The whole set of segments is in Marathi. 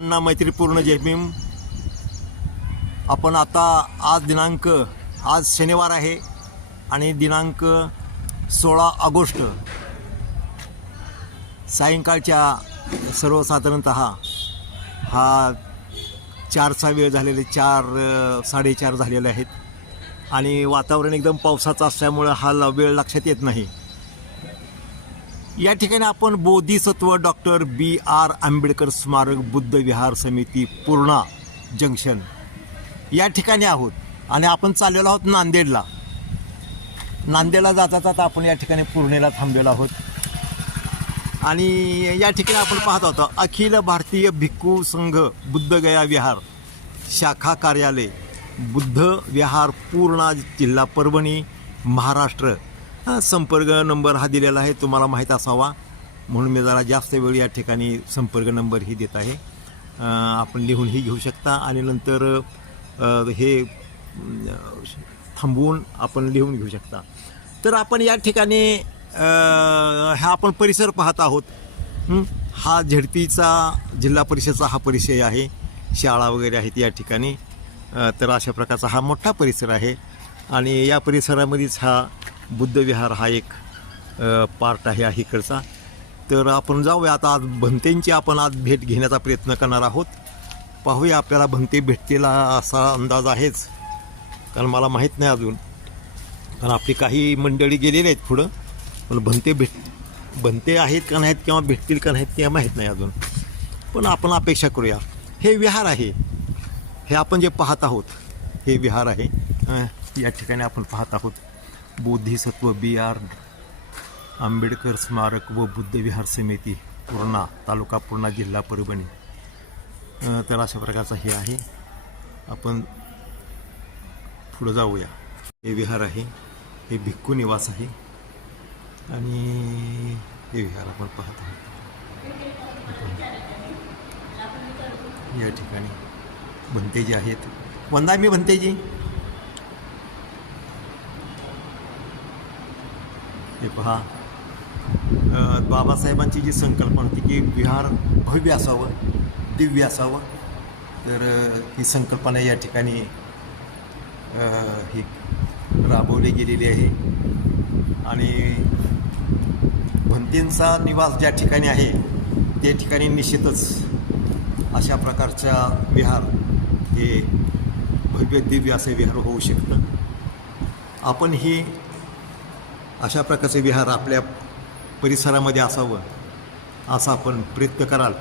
सर्वांना मैत्रीपूर्ण जय आपण आता आज दिनांक आज शनिवार आहे आणि दिनांक सोळा ऑगस्ट. सायंकाळच्या सर्वसाधारणत हा चारचा वेळ झालेले चार साडेचार झालेले आहेत. आणि वातावरण एकदम पावसाचं असल्यामुळं हा ल- वेळ लक्षात येत नाही. या ठिकाणी आपण बोधिसत्व डॉक्टर बी आर आंबेडकर स्मारक बुद्ध विहार समिती पूर्णा जंक्शन या ठिकाणी आहोत. आणि आपण चाललेलो आहोत नांदेडला. नांदेडला जाता जाता आपण या ठिकाणी पूर्णेला थांबलेलो आहोत. आणि या ठिकाणी आपण पाहत आहोत अखिल भारतीय भिक्खू संघ बुद्धगया विहार शाखा कार्यालय बुद्ध विहार पूर्णा जिल्हा परभणी महाराष्ट्र. संपर्क नंबर हा दिलेला आहे. तुम्हाला माहीत असावा. म्हणून मी जरा जास्त वेळ या ठिकाणी संपर्क नंबरही देत आहे. आपण लिहूनही घेऊ शकता. आणि नंतर हे थांबवून आपण लिहून घेऊ शकता. तर आपण या ठिकाणी हा आपण परिसर पाहत आहोत. हा? झडपीचा जिल्हा परिषदचा हा परिचय आहे. शाळा वगैरे आहेत या ठिकाणी. तर अशा प्रकारचा हा मोठा परिसर आहे. आणि या परिसरामध्येच हा बुद्धविहार हा एक पार्ट आहे इकडचा तर आपण जाऊया. आता आज भंतेंची आपण आज भेट घेण्याचा प्रयत्न करणार आहोत. पाहूया आपल्याला भंते भेटतील असा अंदाज आहेच. कारण मला माहीत नाही अजून. कारण आपली काही मंडळी गेलेली आहेत पुढं. पण भंते भेट भंते आहेत का नाहीत किंवा भेटतील का नाहीत ते माहीत नाही अजून. पण आपण अपेक्षा करूया. हे विहार आहे. हे आपण जे पाहत आहोत हे विहार आहे. या ठिकाणी आपण पाहत आहोत. बोधिसत्व बी आर आंबेडकर स्मारक व बुद्ध विहार समिती पूर्णा तालुका पूर्णा जिल्हा परभणी. तर अशा प्रकारचं हे आहे. आपण पुढं जाऊया. हे विहार आहे. हे भिक्खू निवास आहे. आणि हे विहार आपण पाहत आहोत. या ठिकाणी भंतेजी आहेत. वंदा मी भंतेजी. हे पहा. बाबासाहेबांची जी संकल्पना होती की विहार भव्य असावं दिव्य असावं तर ही संकल्पना या ठिकाणी ही राबवली गेलेली आहे. आणि भंतेंचा निवास ज्या ठिकाणी आहे त्या ठिकाणी निश्चितच अशा प्रकारच्या विहार हे भव्य दिव्य असे विहार होऊ शकतं. आपण ही अशा प्रकारचे विहार आपल्या परिसरामध्ये असावं असं आपण प्रयत्न कराल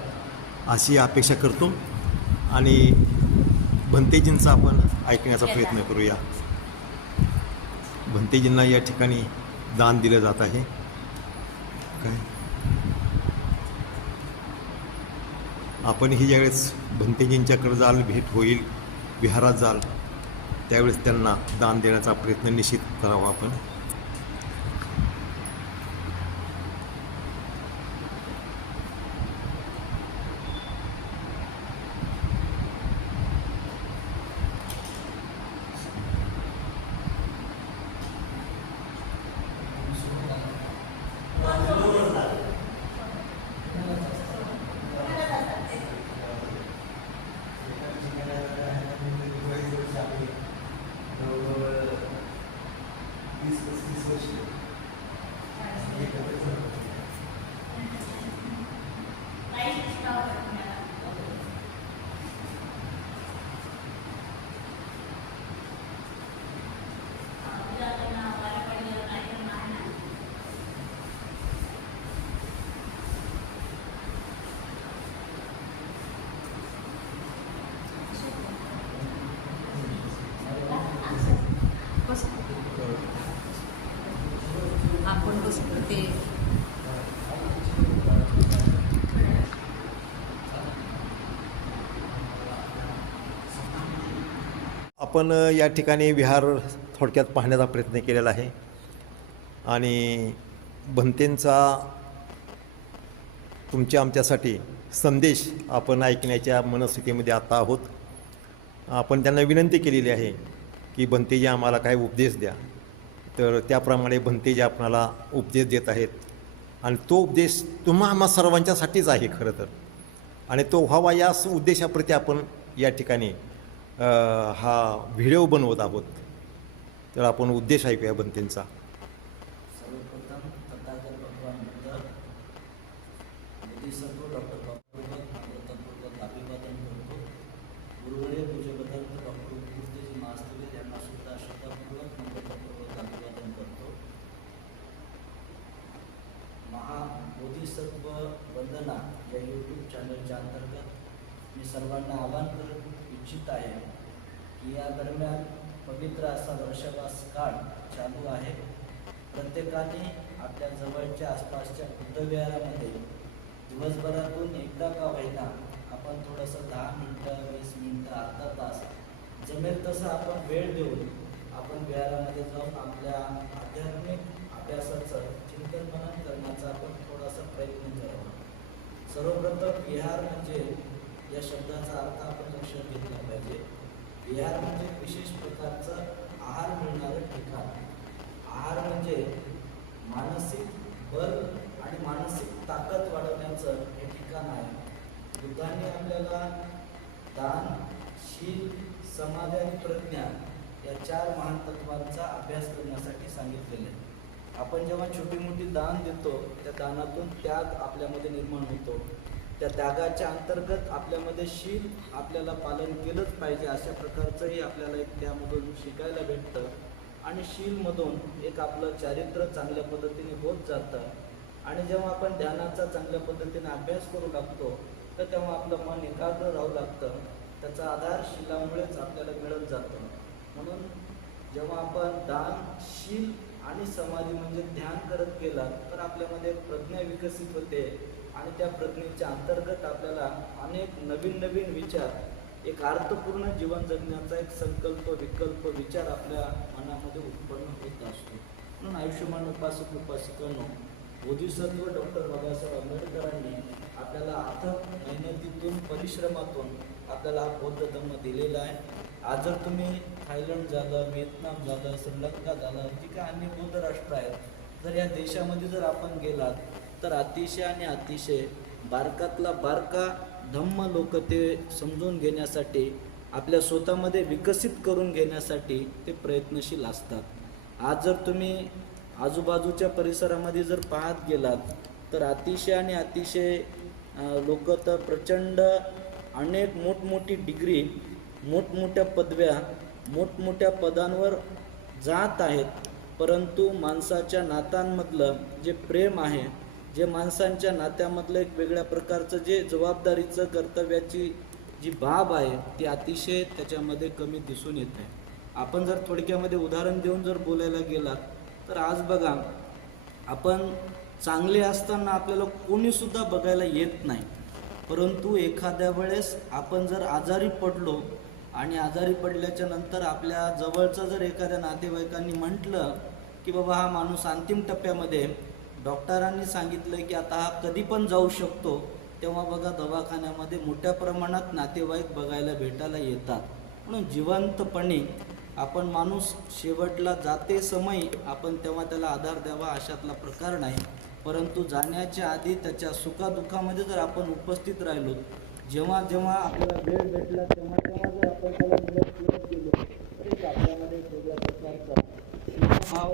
अशी अपेक्षा करतो. आणि भंतेजींचा आपण ऐकण्याचा प्रयत्न करूया. भंतेजींना या ठिकाणी दान दिलं जात आहे. काय? आपणही ज्यावेळेस भंतेजींच्याकडे जाल भेट होईल विहारात जाल त्यावेळेस त्यांना दान देण्याचा प्रयत्न निश्चित करावा आपण. आपण आपण या ठिकाणी विहार थोडक्यात पाहण्याचा प्रयत्न केलेला आहे. आणि भंतेंचा तुमच्या आमच्यासाठी संदेश आपण ऐकण्याच्या मनस्थितीमध्ये आता आहोत. आपण त्यांना विनंती केलेली आहे की भंतेजी आम्हाला काय उपदेश द्या. तर त्याप्रमाणे भंतेजी आपणाला उपदेश देत आहेत. आणि तो उपदेश तुम्हा आम्हा सर्वांच्यासाठीच आहे खरं तर. आणि तो व्हावा या उद्देशाप्रती आपण या ठिकाणी हा व्हिडिओ बनवत आहोत. तर आपण उद्देश ऐकूया बनतेंचा. सर्वप्रथम तथागत भगवान बुद्ध बोधिसत्व डॉक्टर बाबासाहेब अमृतपूर्वक अभिवादन करतो गुरुवरे पूज्यबद्दल डॉक्टर गुरुदेवजी महास्तवीर यांना सुद्धा श्रद्धापूर्वक अमृतपूर्वक अभिवादन करतो महा बोधिसत्व वंदना या यूट्यूब चॅनलच्या अंतर्गत मी सर्वांना आवाहन करत इच्छित आहे की या दरम्यान पवित्र असा वर्षवास काळ चालू आहे. प्रत्येकाने आपल्या जवळच्या आसपासच्या बुद्धविहारामध्ये दिवसभरातून एकदा का होईना आपण थोडंसं दहा मिनटं वीस मिनटं अर्धा तास जमेल तसं आपण वेळ देऊन आपण विहारामध्ये जाऊन आपल्या आध्यात्मिक अभ्यासाचं चिंतन मनन करण्याचा आपण थोडासा प्रयत्न करावा. सर्वप्रथम विहार म्हणजे या शब्दाचा अर्थ आपण लक्षात घेतला पाहिजे. विहार म्हणजे विशेष प्रकारचं आहार मिळणारं ठिकाण. आहार म्हणजे मानसिक बल आणि मानसिक ताकद वाढवण्याचं हे ठिकाण आहे. बुद्धांनी आपल्याला दान शील समाधी आणि प्रज्ञा या चार महान तत्वांचा अभ्यास करण्यासाठी सांगितलेले. आहे. आपण जेव्हा छोटी मोठी दान देतो त्या दानातून त्याग आपल्यामध्ये निर्माण होतो. त्या त्यागाच्या अंतर्गत आपल्यामध्ये शील आपल्याला पालन केलंच पाहिजे अशा प्रकारचंही आपल्याला एक त्यामधून शिकायला भेटतं. आणि शीलमधून एक आपलं चारित्र्य चांगल्या पद्धतीने होत जातं. आणि जेव्हा आपण ध्यानाचा चांगल्या पद्धतीने अभ्यास करू लागतो तर तेव्हा आपलं मन एकाग्र राहू लागतं. त्याचा आधार शिलामुळेच आपल्याला मिळत जातो. म्हणून जेव्हा आपण दान शील आणि समाधी म्हणजे ध्यान करत गेला तर आपल्यामध्ये प्रज्ञा विकसित होते. आणि त्या प्रज्ञेच्या अंतर्गत आपल्याला अनेक नवीन नवीन विचार एक अर्थपूर्ण जीवन जगण्याचा एक संकल्प विकल्प विचार आपल्या मनामध्ये उत्पन्न होत असतो. म्हणून आयुष्यमान उपासक उपासिकांनो बोधिसत्व डॉक्टर बाबासाहेब आंबेडकरांनी आपल्याला अथक मेहनतीतून परिश्रमातून आपल्याला हा बौद्ध धर्म दिलेला आहे. आज जर तुम्ही थायलंड झालं व्हिएतनाम झालं श्रीलंका झालं जी काय अन्य बौद्ध राष्ट्र आहेत जर या देशामध्ये जर आपण गेलात तर अतिशय आणि अतिशय बारकातला बारका धम्म लोक ते समजून घेण्यासाठी आपल्या स्वतःमध्ये विकसित करून घेण्यासाठी ते प्रयत्नशील असतात. आज जर तुम्ही आजूबाजूच्या परिसरामध्ये जर पाहत गेलात तर अतिशय आणि अतिशय लोक तर प्रचंड अनेक मोठमोठी डिग्री मोठमोठ्या पदव्या मोठमोठ्या पदांवर जात आहेत. परंतु माणसाच्या नातांमधलं जे प्रेम आहे जे माणसांच्या नात्यामधलं एक वेगळ्या प्रकारचं जे जबाबदारीचं कर्तव्याची जी बाब आहे ती अतिशय त्याच्यामध्ये कमी दिसून येत आहे. आपण जर थोडक्यामध्ये उदाहरण देऊन जर बोलायला गेलात तर आज बघा आपण चांगले असताना आपल्याला कोणीसुद्धा बघायला येत नाही. परंतु एखाद्या वेळेस आपण जर आजारी पडलो आणि आजारी पडल्याच्या नंतर आपल्या जवळचं जर एखाद्या नातेवाईकांनी म्हटलं की बाबा हा माणूस अंतिम टप्प्यामध्ये आहे, डॉक्टरांनी सांगितलं की आता हा कधी पण जाऊ शकतो तेव्हा बघा दवाखान्यामध्ये मोठ्या प्रमाणात नातेवाईक बघायला भेटायला येतात. म्हणून जिवंतपणे आपण माणूस शेवटला जाते समय आपण तेव्हा त्याला आधार द्यावा अशातला प्रकार नाही. परंतु जाण्याच्या आधी त्याच्या सुखादुःखामध्ये जर आपण उपस्थित राहिलो जेव्हा जेव्हा आपल्याला वेळ भेटला तेव्हा तेव्हा जर आपण त्याला मदत मिळत गेलो तर आपल्यामध्ये वेगळ्या प्रकारचा भाव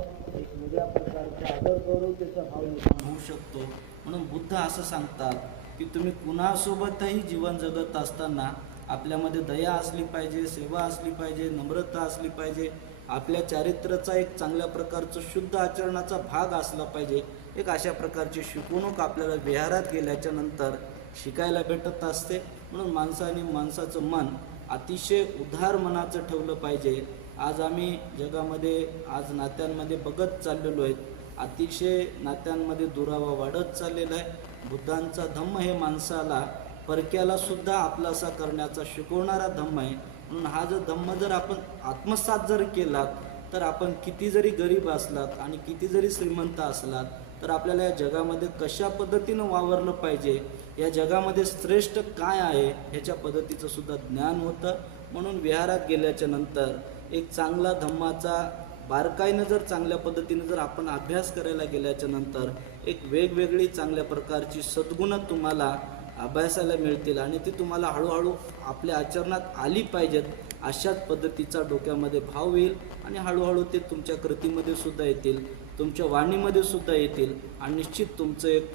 आदर आदर त्याचा भाव निर्माण होऊ शकतो. म्हणून बुद्ध असं सांगतात की तुम्ही कुणासोबतही जीवन जगत असताना आपल्यामध्ये दया असली पाहिजे सेवा असली पाहिजे नम्रता असली पाहिजे आपल्या चारित्र्याचा एक चांगल्या प्रकारचं शुद्ध आचरणाचा भाग असला पाहिजे. एक अशा प्रकारची शिकवणूक आपल्याला विहारात गेल्याच्यानंतर शिकायला भेटत असते. म्हणून माणसाने माणसाचं मन अतिशय उदार मनाचं ठेवलं पाहिजे. आज आम्ही जगामध्ये आज नात्यांमध्ये बघत चाललेलो आहेत. अतिशय नात्यांमध्ये दुरावा वाढत चाललेला आहे. बुद्धांचा धम्म हे माणसाला परक्याला सुद्धा आपलासा करण्याचा शिकवणारा धम्म आहे. म्हणून हा जर धम्म जर आपण आत्मसात जर केलात तर आपण किती जरी गरीब असलात आणि किती जरी श्रीमंत असलात तर आपल्याला या जगामध्ये कशा पद्धतीनं वावरलं पाहिजे? या जगामध्ये श्रेष्ठ काय आहे? ह्याच्या पद्धतीचं सुद्धा ज्ञान होतं. म्हणून विहारात गेल्याच्यानंतर एक चांगला धम्माचा बारकाईनं जर चांगल्या पद्धतीनं जर आपण अभ्यास करायला गेल्याच्यानंतर एक वेगवेगळी चांगल्या प्रकारची सद्गुणं तुम्हाला अभ्यासाला मिळतील आणि ती तुम्हाला हळूहळू आपल्या आचरणात आली पाहिजेत अशाच पद्धतीचा डोक्यामध्ये भाव येईल आणि हळूहळू ते तुमच्या कृतीमध्ये सुद्धा येतील तुमच्या वाणीमध्ये सुद्धा येतील आणि निश्चित तुमचं एक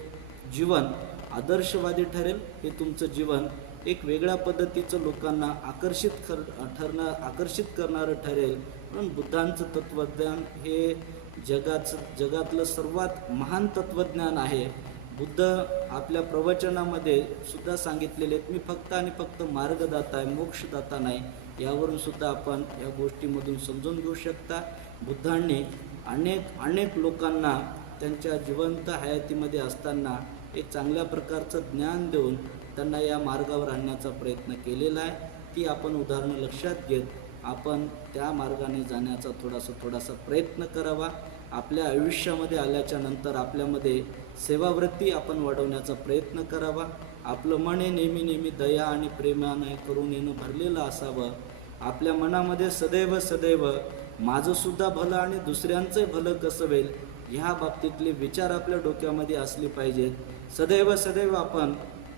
जीवन आदर्शवादी ठरेल. हे तुमचं जीवन एक वेगळ्या पद्धतीचं लोकांना आकर्षित कर ठरणं आकर्षित करणारं ठरेल. म्हणून बुद्धांचं तत्त्वज्ञान हे जगाचं जगातलं सर्वात महान तत्त्वज्ञान आहे. बुद्ध आपल्या प्रवचनामध्ये सुद्धा सांगितलेले आहेत मी फक्त आणि फक्त मार्गदाता आहे मोक्षदाता नाही. यावरून सुद्धा आपण या गोष्टीमधून समजून घेऊ शकता. बुद्धांनी अनेक अनेक लोकांना त्यांच्या जिवंत हयातीमध्ये असताना एक चांगल्या प्रकारचं ज्ञान देऊन त्यांना या मार्गावर आणण्याचा प्रयत्न केलेला आहे. ती आपण उदाहरणं लक्षात घेत आपण त्या मार्गाने जाण्याचा थोडासा थोडासा प्रयत्न करावा. आपल्या आयुष्यामध्ये आल्याच्यानंतर आपल्यामध्ये सेवावृत्ती आपण वाढवण्याचा प्रयत्न करावा. आपलं मन हे नेहमी नेहमी दया आणि प्रेमाने करून येणं भरलेलं असावं. आपल्या मनामध्ये सदैव सदैव माझंसुद्धा भलं आणि दुसऱ्यांचंही भलं कसं होईल ह्या बाबतीतले विचार आपल्या डोक्यामध्ये असले पाहिजेत. सदैव सदैव आपण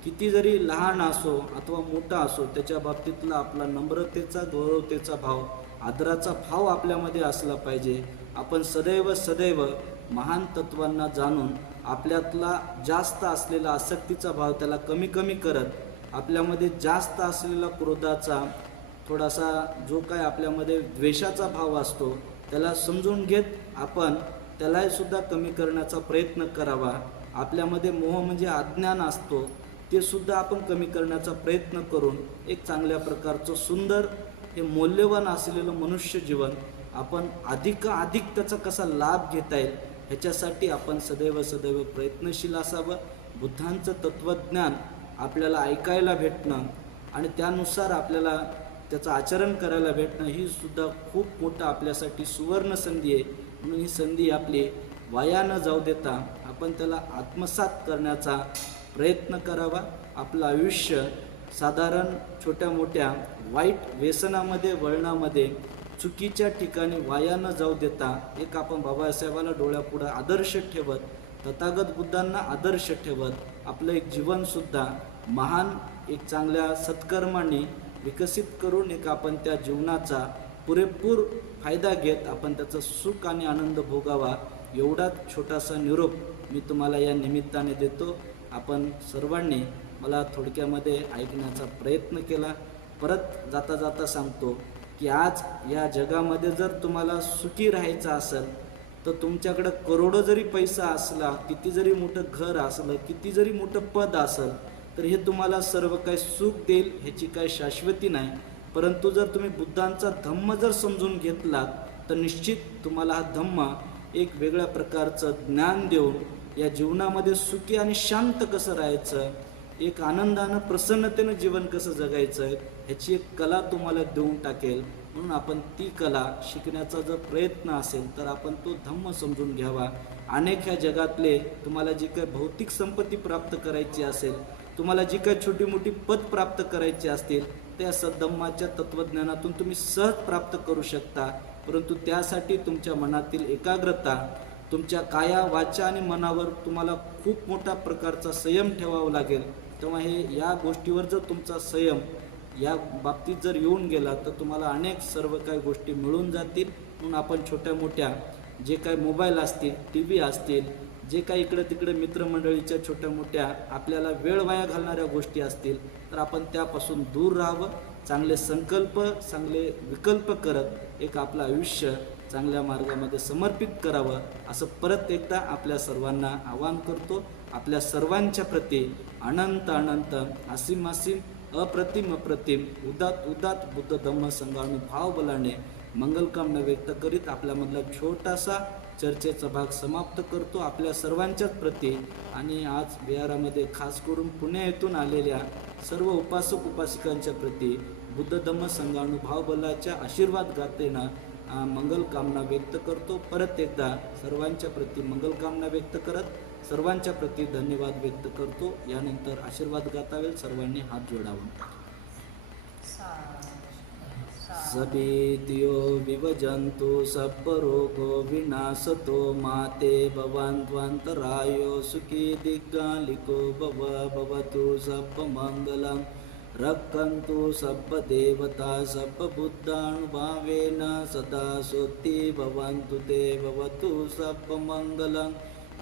किती जरी लहान असो अथवा मोठा असो त्याच्या बाबतीतला आपला नम्रतेचा गौरवतेचा भाव आदराचा भाव आपल्यामध्ये असला पाहिजे. आपण सदैव सदैव महान तत्वांना जाणून आपल्यातला जास्त असलेला आसक्तीचा भाव त्याला कमी कमी करत आपल्यामध्ये जास्त असलेला क्रोधाचा थोडासा जो काय आपल्यामध्ये द्वेषाचा भाव असतो त्याला समजून घेत आपण त्यालाही सुद्धा कमी करण्याचा प्रयत्न करावा. आपल्यामध्ये मोह म्हणजे अज्ञान असतो. ते सुद्धा आपण कमी करण्याचा प्रयत्न करून एक चांगल्या प्रकारचं सुंदर हे मौल्यवान असलेलं मनुष्य जीवन आपण अधिकाधिक त्याचा कसा लाभ घेता येईल ह्याच्यासाठी आपण सदैव सदैव प्रयत्नशील असावं. बुद्धांचं तत्त्वज्ञान आपल्याला ऐकायला भेटणं आणि त्यानुसार आपल्याला त्याचं आचरण करायला भेटणं ही सुद्धा खूप मोठं आपल्यासाठी सुवर्ण संधी आहे. म्हणून ही संधी आपली वाया न जाऊ देता आपण त्याला आत्मसात करण्याचा प्रयत्न करावा. आपलं आयुष्य साधारण छोट्या मोठ्या वाईट व्यसनामध्ये वळणामध्ये चुकीच्या ठिकाणी वाया न जाऊ देता एक आपण बाबासाहेबाला डोळ्यापुढं आदर्श ठेवत तथागत बुद्धांना आदर्श ठेवत आपलं एक जीवनसुद्धा महान एक चांगल्या सत्कर्मांनी विकसित करून एक आपण त्या जीवनाचा पुरेपूर फायदा घेत आपण त्याचं सुख आणि आनंद भोगावा. एवढाच छोटासा निरोप मी तुम्हाला या निमित्ताने देतो. आपण सर्वांनी मला थोडक्यामध्ये ऐकण्याचा प्रयत्न केला. परत जाता जाता सांगतो की आज या जगामध्ये जर तुम्हाला सुखी राहायचं असेल तर तुमच्याकडं करोडो जरी पैसा असला किती जरी मोठं घर असलं किती जरी मोठं पद असेल तर हे तुम्हाला सर्व काही सुख देईल ह्याची काही शाश्वती नाही. परंतु जर तुम्ही बुद्धांचा धम्म जर समजून घेतलात तर निश्चित तुम्हाला हा धम्म एक वेगळ्या प्रकारचं ज्ञान देऊन या जीवनामध्ये सुखी आणि शांत कसं राहायचं? एक आनंदानं प्रसन्नतेनं जीवन कसं जगायचं? ह्याची एक कला तुम्हाला देऊन टाकेल. म्हणून आपण ती कला शिकण्याचा जर प्रयत्न असेल तर आपण तो धम्म समजून घ्यावा. अनेक ह्या जगातले तुम्हाला जी काही भौतिक संपत्ती प्राप्त करायची असेल तुम्हाला जी काही छोटी मोठी पद प्राप्त करायची असतील त्या सद्धम्माच्या तत्त्वज्ञानातून तुम्ही सहज प्राप्त करू शकता. परंतु त्यासाठी तुमच्या मनातील एकाग्रता तुमच्या काया वाचा आणि मनावर तुम्हाला खूप मोठा प्रकारचा संयम ठेवावा लागेल. तेव्हा हे या गोष्टीवर जर तुमचा संयम या बाबतीत जर येऊन गेला तर तुम्हाला अनेक सर्व काही गोष्टी मिळून जातील. म्हणून आपण छोट्या मोठ्या जे काही मोबाईल असतील टी व्ही असतील जे काही इकडे तिकडे मित्रमंडळीच्या छोट्या मोठ्या आपल्याला वेळ वाया घालणाऱ्या गोष्टी असतील तर आपण त्यापासून दूर राहावं. चांगले संकल्प चांगले विकल्प करत एक आपलं आयुष्य चांगल्या मार्गामध्ये समर्पित करावं असं परत एकदा आपल्या सर्वांना आवाहन करतो. आपल्या सर्वांच्या प्रती अनंत अनंत असीम असीम अप्रतिम अप्रतिम उदात उदात बुद्ध धम्म संघाणू भाव बलाने मंगलकामना व्यक्त करीत आपल्यामधला छोटासा चर्चेचा भाग समाप्त करतो. आपल्या सर्वांच्याच प्रती आणि आज बिहारामध्ये खास करून पुणे येथून आलेल्या सर्व उपासक उपासिकांच्या प्रती बुद्ध धम्म संघाणू भाव बलाच्या आशीर्वाद गातेनं मंगल कामना व्यक्त करतो. परत एकदा सर्वांच्या प्रती मंगलकामना व्यक्त करत सर्वांच्या प्रती धन्यवाद व्यक्त करतो. यानंतर आशीर्वाद गातावेल. सर्वांनी हात जोडावा. सा- विभजन्तु सप्परोगो विनाशतो माते भवन्त्वन्तरायो सुखी दिग्गालिको भव भवतु सप्पमङ्गलं रक्षन्तु सप्पदेवता सप्पबुद्धानुभावेन सदा सोत्ति भवन्तु ते भवतु सप्पमङ्गलं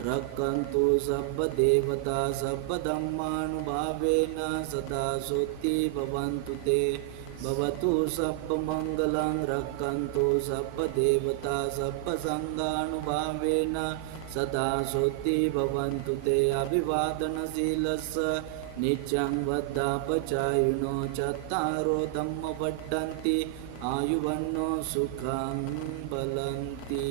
रक्षन्तु सप्पदेवता सप्पधम्मानुभावेन सदा सोत्ति भवन्तु ते भवतु सप्पमङ्गलं रक्षन्तु सप्पदेवता सप्पसङ्गानुभावेन सदा सोत्ति भवन्तु ते अभिवादनशीलस्य नित्यं वद्धापचायिनो चत्तारो धम्मपट्टन्ति आयुवन्नो सुखं बलन्ति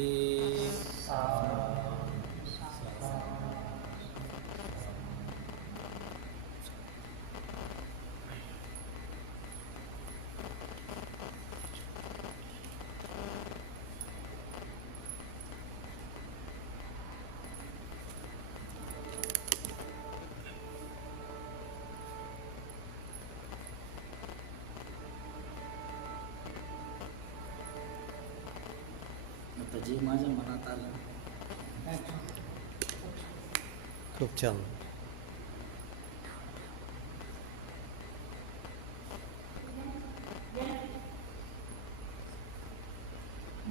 खूप छान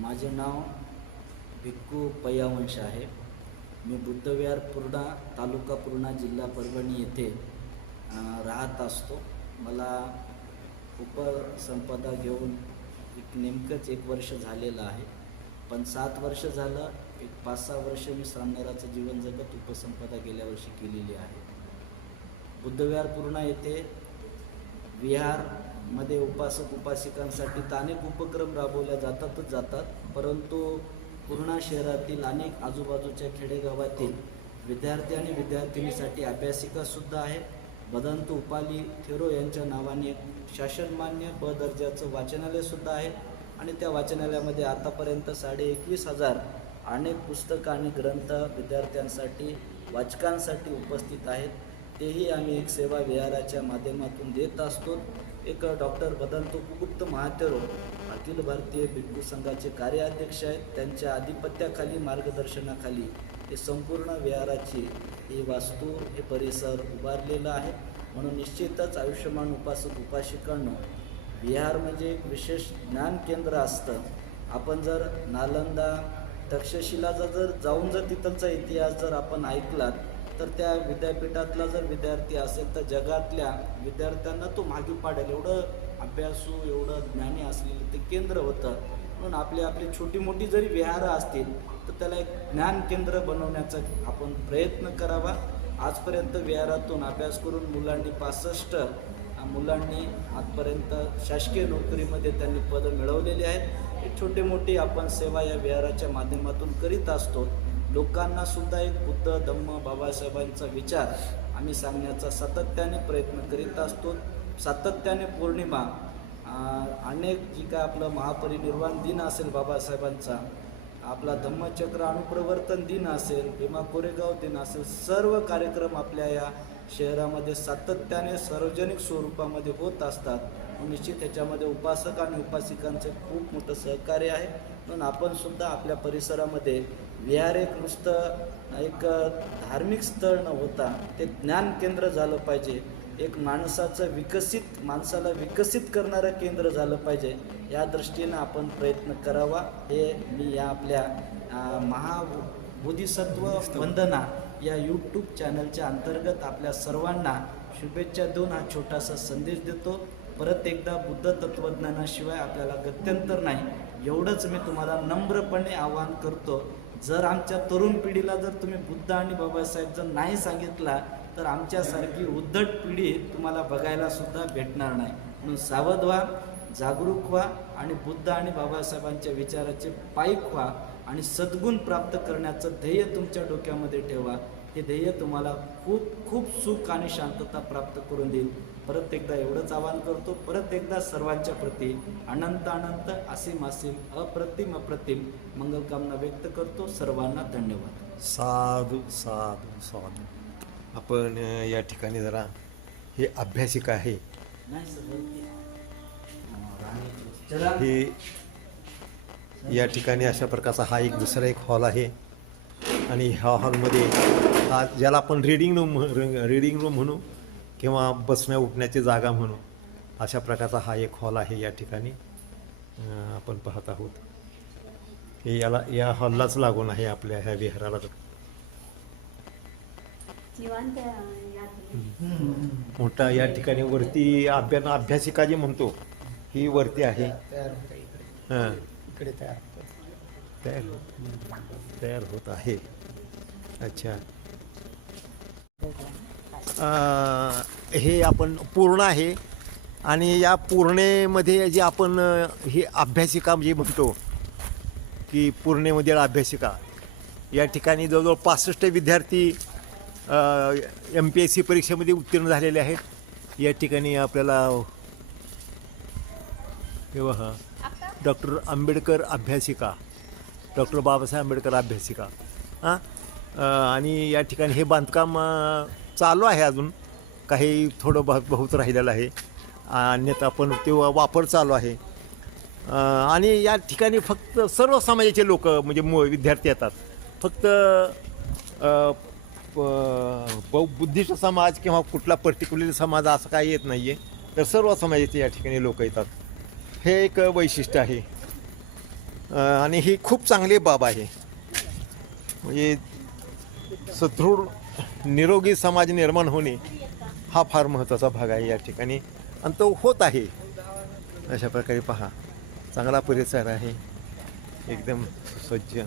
माझे नाव भिक्कू पय्यावंश आहे. मी बुद्धविहार पूर्णा तालुका पूर्णा जिल्हा परभणी येथे राहत असतो. मला उपसंपदा घेऊन एक नेमकंच एक वर्ष झालेलं आहे. पण सात वर्ष झालं एक पाच सहा वर्ष मी सामनेराचं जीवन जगत उपसंपदा गेल्या वर्षी केलेली आहे. बुद्धविहार पूर्णा येथे विहारमध्ये उपासक उपासिकांसाठी तर अनेक उपक्रम राबवल्या जातातच जातात परंतु पूर्णा शहरातील अनेक आजूबाजूच्या खेडेगावातील विद्यार्थी आणि विद्यार्थिनीसाठी अभ्यासिकासुद्धा आहेत. बदंत उपाली थेरो यांच्या नावाने एक शासनमान्य ब दर्जाचं वाचनालयसुद्धा आहे आणि त्या वाचनालयामध्ये आतापर्यंत साडे एकवीस हजार अनेक पुस्तकं आणि ग्रंथ विद्यार्थ्यांसाठी वाचकांसाठी उपस्थित आहेत. तेही आम्ही एक सेवा विहाराच्या माध्यमातून देत असतो. एक डॉक्टर बदंतो गुप्त महातेरो अखिल भारतीय भिक्खू संघाचे कार्याध्यक्ष आहेत. त्यांच्या आधिपत्याखाली मार्गदर्शनाखाली हे संपूर्ण विहाराची ही वास्तू हे परिसर उभारलेलं आहे. म्हणून निश्चितच आयुष्यमान उपासक उपाशिकांनो विहार म्हणजे एक विशेष ज्ञान केंद्र असतं. आपण जर नालंदा तक्षशिलाचा जर जाऊन जर तिथलचा इतिहास जर आपण ऐकलात तर त्या विद्यापीठातला जर विद्यार्थी असेल तर जगातल्या विद्यार्थ्यांना तो मागे पाडेल. एवढं अभ्यासू एवढं ज्ञानी असलेलं ते केंद्र होतं. म्हणून आपली आपली छोटी मोठी जरी विहारं असतील तर त्याला एक ज्ञान केंद्र बनवण्याचा आपण प्रयत्न करावा. आजपर्यंत विहारातून अभ्यास करून मुलांनी पासष्ट मुलांनी आजपर्यंत शासकीय नोकरीमध्ये त्यांनी पदं मिळवलेली आहेत. छोटे मोठे आपण सेवा या विहाराच्या माध्यमातून करीत असतो. लोकांना सुद्धा एक बुद्ध धम्म बाबासाहेबांचा विचार आम्ही सांगण्याचा सातत्याने प्रयत्न करीत असतो. सातत्याने पौर्णिमा अनेक जी काय आपलं महापरिनिर्वाण दिन असेल बाबासाहेबांचा आपला धम्मचक्र अनुप्रवर्तन दिन असेल भीमा कोरेगाव दिन असेल सर्व कार्यक्रम आपल्या या शहरामध्ये सातत्याने सार्वजनिक स्वरूपामध्ये होत असतात. हो, निश्चित त्याच्यामध्ये उपासक आणि उपासिकांचे खूप मोठं सहकार्य आहे. म्हणून आपण सुद्धा आपल्या परिसरामध्ये विहार एक नुसतं एक धार्मिक स्थळ न होता ते ज्ञान केंद्र झालं पाहिजे. एक माणसाचं विकसित माणसाला विकसित करणारं केंद्र झालं पाहिजे. या दृष्टीनं आपण प्रयत्न करावा. हे मी या आपल्या अं, महा वंदना या यूट्यूब चॅनलच्या अंतर्गत आपल्या सर्वांना शुभेच्छा देऊन हा छोटासा संदेश देतो. परत एकदा बुद्ध तत्त्वज्ञानाशिवाय आपल्याला गत्यंतर नाही. एवढंच मी तुम्हाला नम्रपणे आवाहन करतो. जर आमच्या तरुण पिढीला जर तुम्ही बुद्ध आणि बाबासाहेब जर नाही सांगितला तर आमच्यासारखी उद्धट पिढी तुम्हाला बघायला सुद्धा भेटणार नाही. म्हणून सावध व्हा जागरूक व्हा आणि बुद्ध आणि बाबासाहेबांच्या विचाराचे पाईक व्हा आणि सद्गुण प्राप्त करण्याचं ध्येय तुमच्या डोक्यामध्ये ठेवा. हे ध्येय तुम्हाला खूप खूप सुख आणि शांतता प्राप्त करून देईल. परत एकदा एवढंच आवाहन करतो परत एकदा सर्वांच्या प्रती अनंत अनंत असीम असीम अप्रतिम अप्रतिम मंगलकामना व्यक्त करतो. सर्वांना धन्यवाद. साधू साधू साधू. आपण या ठिकाणी जरा हे अभ्यासिका आहे. हे या ठिकाणी अशा प्रकारचा हा एक दुसरा एक हॉल आहे. आणि ह्या हॉलमध्ये हा ज्याला आपण रिडिंग रूम रिडिंग रूम म्हणू किंवा बसण्या उठण्याची जागा म्हणू अशा प्रकारचा हा एक हॉल आहे या ठिकाणी आपण पाहत आहोत. हे याला या हॉललाच लागून आहे आपल्या ह्या विहाराला. मोठा या ठिकाणी वरती अभ्या अभ्यासिका जी म्हणतो ही वरती आहे. इकडे तयार होतं. तयार होत तयार होत आहे. अच्छा. हे आपण पूर्ण आहे. आणि या पूर्णेमध्ये जे आपण हे ही अभ्यासिका जे म्हणतो की पूर्णेमधील अभ्यासिका या ठिकाणी जवळजवळ पासष्ट विद्यार्थी एम पी एस सी परीक्षेमध्ये उत्तीर्ण झालेले आहेत. या ठिकाणी आपल्याला तेव्हा डॉक्टर आंबेडकर अभ्यासिका डॉक्टर बाबासाहेब आंबेडकर अभ्यासिका हां? आणि या ठिकाणी हे बांधकाम चालू आहे अजून. काही थोडं बहुत बहुत राहिलेलं आहे. अन्यथा पण ते वापर चालू आहे. आणि या ठिकाणी फक्त सर्व समाजाचे लोक म्हणजे मु विद्यार्थी येतात. फक्त अ, बुद्धिस्ट समाज किंवा कुठला पर्टिक्युलर समाज असं काही येत नाही आहे तर सर्व समाजाचे या ठिकाणी लोक येतात. हे एक वैशिष्ट्य आहे. आणि ही खूप चांगली बाब आहे. म्हणजे सदृढ निरोगी समाज निर्माण होणे हा फार महत्त्वाचा भाग आहे या ठिकाणी. आणि तो होत आहे. अशा प्रकारे पहा. चांगला परिसर आहे. एकदम स्वच्छ.